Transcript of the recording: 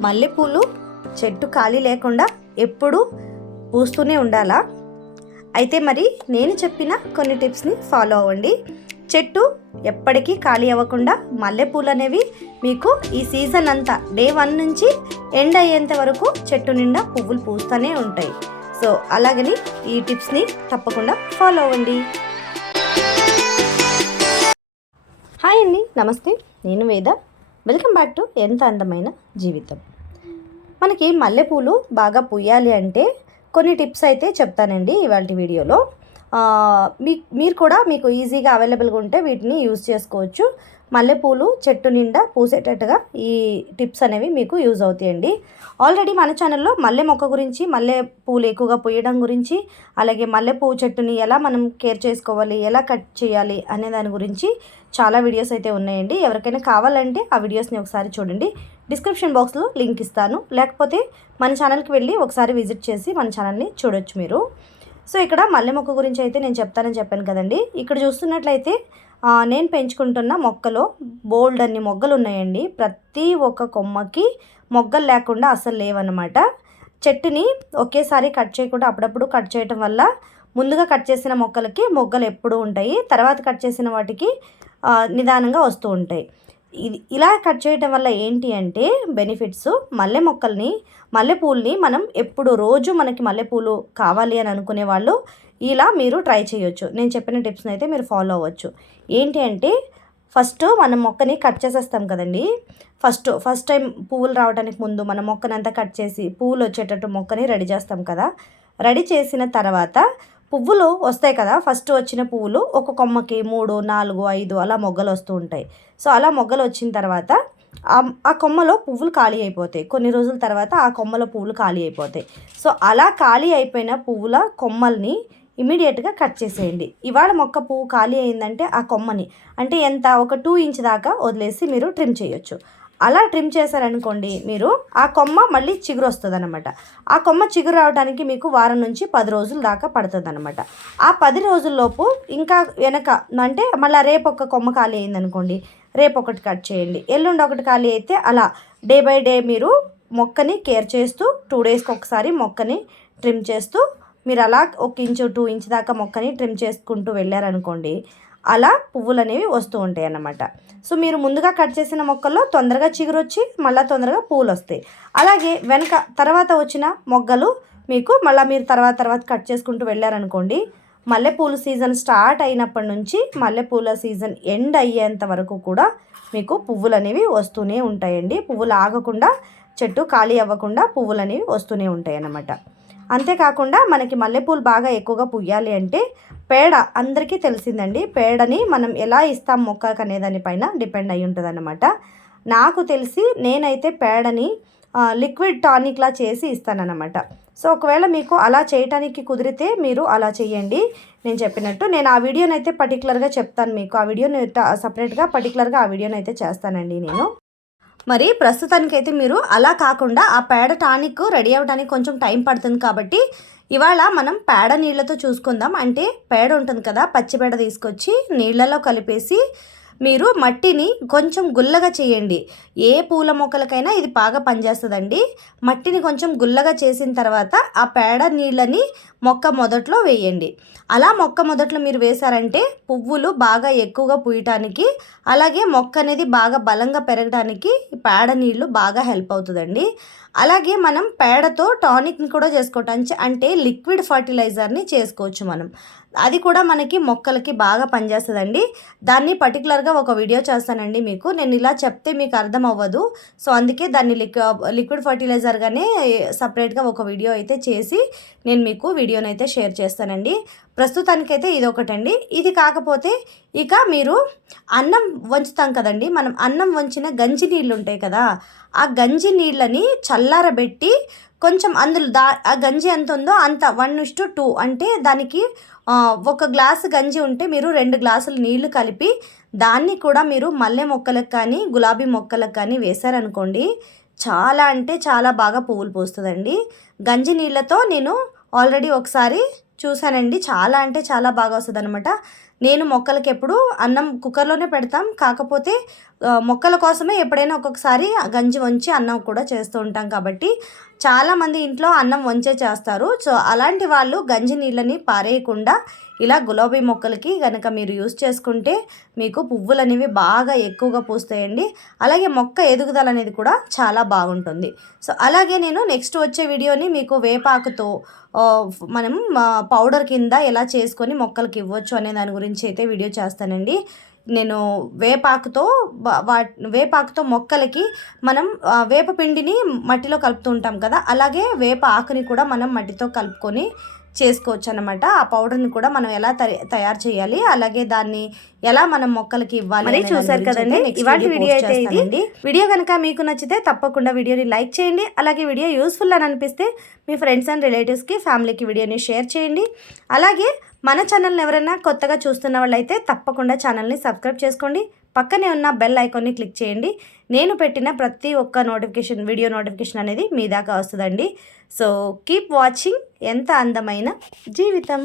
మల్లెపూలు చెట్టు ఖాళీ లేకుండా ఎప్పుడూ పూస్తూనే ఉండాలా? అయితే మరి నేను చెప్పిన కొన్ని టిప్స్ని ఫాలో అవ్వండి. చెట్టు ఎప్పటికీ ఖాళీ అవ్వకుండా మల్లెపూలు అనేవి మీకు ఈ సీజన్ అంతా డే వన్ నుంచి ఎండ్ అయ్యేంత వరకు చెట్టు నిండా పువ్వులు పూస్తూనే ఉంటాయి. సో అలాగని ఈ టిప్స్ని తప్పకుండా ఫాలో అవ్వండి. హాయ్ అండి నమస్తే. నేను వేద. వెల్కమ్ బ్యాక్ టు ఎంత అందమైన జీవితం మనకి మల్లెపూలు బాగా పూయాలి అంటే కొన్ని టిప్స్ అయితే చెప్తానండి ఇవాళ వీడియోలో. మీ మీరు కూడా మీకు ఈజీగా అవైలబుల్గా ఉంటే వీటిని యూజ్ చేసుకోవచ్చు. మల్లెపూలు చెట్టు నిండా పూసేటట్టుగా ఈ టిప్స్ అనేవి మీకు యూజ్ అవుతాయండి. ఆల్రెడీ మన ఛానల్లో మల్లె మొక్క గురించి మల్లె పూలు ఎక్కువగా పూయడం గురించి అలాగే మల్లె పువ్వు చెట్టుని ఎలా మనం కేర్ చేసుకోవాలి ఎలా కట్ చేయాలి అనే దాని గురించి చాలా వీడియోస్ అయితే ఉన్నాయండి. ఎవరికైనా కావాలంటే ఆ వీడియోస్ని ఒకసారి చూడండి. డిస్క్రిప్షన్ బాక్స్లో లింక్ ఇస్తాను. లేకపోతే మన ఛానల్కి వెళ్ళి ఒకసారి విజిట్ చేసి మన ఛానల్ని చూడొచ్చు మీరు. సో ఇక్కడ మల్లె మొక్క గురించి అయితే నేను చెప్తానని చెప్పాను కదండి. ఇక్కడ చూస్తున్నట్లయితే నేను పెంచుకుంటున్న మొక్కలో బోల్డ్ అన్ని మొగ్గలు ఉన్నాయండి. ప్రతి ఒక్క కొమ్మకి మొగ్గలు లేకుండా అసలు లేవన్నమాట. చెట్టుని ఒకేసారి కట్ చేయకుండా అప్పుడప్పుడు కట్ చేయటం వల్ల ముందుగా కట్ చేసిన మొక్కలకి మొగ్గలు ఎప్పుడూ ఉంటాయి. తర్వాత కట్ చేసిన వాటికి నిదానంగా వస్తూ ఉంటాయి. ఇది ఇలా కట్ చేయటం వల్ల ఏంటి అంటే బెనిఫిట్స్ మల్లె మొక్కల్ని మల్లెపూల్ని మనం ఎప్పుడు రోజు మనకి మల్లెపూలు కావాలి అని అనుకునే వాళ్ళు ఇలా మీరు ట్రై చేయొచ్చు. నేను చెప్పిన టిప్స్ని అయితే మీరు ఫాలో అవ్వచ్చు. ఏంటి అంటే ఫస్ట్ మనం మొక్కని కట్ చేసేస్తాం కదండి. ఫస్ట్ ఫస్ట్ టైం పువ్వులు రావడానికి ముందు మనం మొక్కనంతా కట్ చేసి పువ్వులు వచ్చేటట్టు మొక్కని రెడీ చేస్తాం కదా. రెడీ చేసిన తర్వాత పువ్వులు వస్తాయి కదా ఫస్ట్ వచ్చిన పువ్వులు ఒక కొమ్మకి మూడు నాలుగు ఐదు అలా మొగ్గలు వస్తూ ఉంటాయి. సో అలా మొగ్గలు వచ్చిన తర్వాత ఆ- కొమ్మలో పువ్వులు ఖాళీ అయిపోతాయి. కొన్ని రోజుల తర్వాత ఆ కొమ్మలో పువ్వులు ఖాళీ అయిపోతాయి. సో అలా ఖాళీ అయిపోయిన పువ్వుల కొమ్మల్ని ఇమీడియట్గా కట్ చేసేయండి. ఇవాళ మొక్క పువ్వు ఖాళీ అయిందంటే ఆ కొమ్మని అంటే ఎంత? ఒక టూ ఇంచ్ దాకా వదిలేసి మీరు ట్రిమ్ చేయొచ్చు. అలా ట్రిమ్ చేశారనుకోండి మీరు ఆ కొమ్మ మళ్ళీ చిగురు వస్తుంది అనమాట ఆ కొమ్మ చిగురు రావడానికి మీకు వారం నుంచి పది రోజుల దాకా పడుతుంది అనమాట ఆ పది రోజుల్లోపు ఇంకా వెనక అంటే మళ్ళీ రేపు ఒక కొమ్మ ఖాళీ అయిందనుకోండి రేపు ఒకటి కట్ చేయండి. ఎల్లుండి ఒకటి ఖాళీ అయితే అలా డే బై డే మీరు మొక్కని కేర్ చేస్తూ టూ డేస్కి ఒకసారి మొక్కని ట్రిమ్ చేస్తూ మీరు అలా ఒక ఇంచు టూ ఇంచ్ దాకా మొక్కని ట్రిమ్ చేసుకుంటూ వెళ్ళారనుకోండి అలా పువ్వులు అనేవి వస్తూ ఉంటాయి అన్నమాట సో మీరు ముందుగా కట్ చేసిన మొక్కల్లో తొందరగా చిగురు వచ్చి మళ్ళీ తొందరగా పువ్వులు వస్తాయి అలాగే వెనక తర్వాత వచ్చిన మొగ్గలు మీకు మళ్ళీ మీరు తర్వాత తర్వాత కట్ చేసుకుంటూ వెళ్ళారనుకోండి మల్లెపూల సీజన్ స్టార్ట్ అయినప్పటి నుంచి మల్లెపూల సీజన్ ఎండ్ అయ్యేంత వరకు కూడా మీకు పువ్వులు అనేవి వస్తూనే ఉంటాయండి. పువ్వులు ఆగకుండా చెట్టు ఖాళీ అవ్వకుండా పువ్వులు అనేవి వస్తూనే ఉంటాయి అన్నమాట అంతేకాకుండా మనకి మల్లెపూలు బాగా ఎక్కువగా పుయ్యాలి అంటే పేడ అందరికీ తెలిసిందండి. పేడని మనం ఎలా ఇస్తాం మొక్కకు అనే దానిపైన డిపెండ్ అయి ఉంటుంది అన్నమాట నాకు తెలిసి నేనైతే పేడని లిక్విడ్ టానిక్లా చేసి ఇస్తానన్నమాట. సో ఒకవేళ మీకు అలా చేయటానికి కుదిరితే మీరు అలా చేయండి నేను చెప్పినట్టు నేను ఆ వీడియోనైతే పర్టికులర్గా చెప్తాను మీకు. ఆ వీడియోని సపరేట్గా పర్టికులర్గా ఆ వీడియోనైతే అయితే చేస్తానండి నేను. మరి ప్రస్తుతానికైతే మీరు అలా కాకుండా ఆ పేడ టానిక్ రెడీ అవ్వడానికి కొంచెం టైం పడుతుంది కాబట్టి ఇవాళ మనం పేడ నీళ్ళతో చూసుకుందాం. అంటే పేడ ఉంటుంది కదా పచ్చి పేడ తీసుకొచ్చి నీళ్ళలో కలిపేసి మీరు మట్టిని కొంచెం గుల్లగా చేయండి. ఏ పూల మొక్కలకైనా ఇది బాగా పనిచేస్తుందండి. మట్టిని కొంచెం గుల్లగా చేసిన తర్వాత ఆ పేడ నీళ్ళని మొక్క మొదట్లో వేయండి. అలా మొక్క మొదట్లో మీరు వేశారంటే పువ్వులు బాగా ఎక్కువగా పూయటానికి అలాగే మొక్క అనేది బాగా బలంగా పెరగడానికి ఈ పేడ నీళ్ళు బాగా హెల్ప్ అవుతుందండి. అలాగే మనం పేడతో టానిక్ని కూడా చేసుకోవటానికి అంటే లిక్విడ్ ఫర్టిలైజర్ని చేసుకోవచ్చు మనం. అది కూడా మనకి మొక్కలకి బాగా పనిచేస్తుందండి. దాన్ని పర్టికులర్గా ఒక వీడియో చేస్తానండి మీకు. నేను ఇలా చెప్తే మీకు అర్థం అవ్వదు సో అందుకే దాన్ని లిక్వి లిక్విడ్ ఫర్టిలైజర్గానే సపరేట్గా ఒక వీడియో అయితే చేసి నేను మీకు వీడియోనైతే అయితే షేర్ చేస్తానండి. ప్రస్తుతానికైతే ఇది ఒకటండి ఇది కాకపోతే ఇక మీరు అన్నం వంచుతాం కదండి. మనం అన్నం వంచిన గంజి నీళ్ళు ఉంటాయి కదా ఆ గంజి నీళ్ళని చల్లారబెట్టి కొంచెం అందులో దా ఆ గంజి ఎంత ఉందో అంత వన్ టు టూ అంటే దానికి ఒక గ్లాసు గంజి ఉంటే మీరు రెండు గ్లాసులు నీళ్ళు కలిపి దాన్ని కూడా మీరు మల్లె మొక్కలకు కానీ గులాబీ మొక్కలకు కానీ వేశారనుకోండి చాలా అంటే చాలా బాగా పువ్వులు పూస్తుందండి. గంజి నీళ్ళతో నేను ఆల్రెడీ ఒకసారి చూశానండి. చాలా అంటే చాలా బాగా వస్తుంది అనమాట నేను మొక్కలకి ఎప్పుడు అన్నం కుక్కర్లోనే పెడతాం. కాకపోతే మొక్కల కోసమే ఎప్పుడైనా ఒక్కొక్కసారి గంజి వంచి అన్నం కూడా చేస్తూ ఉంటాం కాబట్టి చాలామంది ఇంట్లో అన్నం వంచే చేస్తారు. సో అలాంటి వాళ్ళు గంజి నీళ్ళని పారేయకుండా ఇలా గులాబీ మొక్కలకి కనుక మీరు యూస్ చేసుకుంటే మీకు పువ్వులు అనేవి బాగా ఎక్కువగా పూస్తాయండి. అలాగే మొక్క ఎదుగుదల అనేది కూడా చాలా బాగుంటుంది. సో అలాగే నేను నెక్స్ట్ వచ్చే వీడియోని మీకు వేపాకుతో మనం పౌడర్ కింద ఎలా చేసుకొని మొక్కలకి ఇవ్వచ్చు అనే దాని గురించి అయితే వీడియో చేస్తానండి. నేను వేపాకుతో వా- వేపాకుతో మొక్కలకి మనం వేప పిండిని మట్టిలో కలుపుతూ ఉంటాం కదా అలాగే వేప ఆకుని కూడా మనం మట్టితో కలుపుకొని చేసుకోవచ్చు అనమాట ఆ పౌడర్ని కూడా మనం ఎలా తయ- తయారు చేయాలి అలాగే దాన్ని ఎలా మనం మొక్కలకి ఇవ్వాలి గురించి కదండి, video వీడియో అయితే ఇది. వీడియో కనుక మీకు నచ్చితే తప్పకుండా వీడియోని లైక్ చేయండి అలాగే వీడియో యూస్ఫుల్ అని అనిపిస్తే మీ ఫ్రెండ్స్ అండ్ రిలేటివ్స్కి ఫ్యామిలీకి వీడియోని షేర్ చేయండి. అలాగే మన ఛానల్ని ఎవరైనా కొత్తగా చూస్తున్న వాళ్ళైతే తప్పకుండా ఛానల్ని సబ్స్క్రైబ్ చేసుకోండి. పక్కనే ఉన్న బెల్ ఐకాన్ని క్లిక్ చేయండి. నేను పెట్టిన ప్రతి ఒక్క నోటిఫికేషన్ వీడియో నోటిఫికేషన్ అనేది మీ దాకా వస్తుందండి. So keep watching. ఎంత అందమైన జీవితం.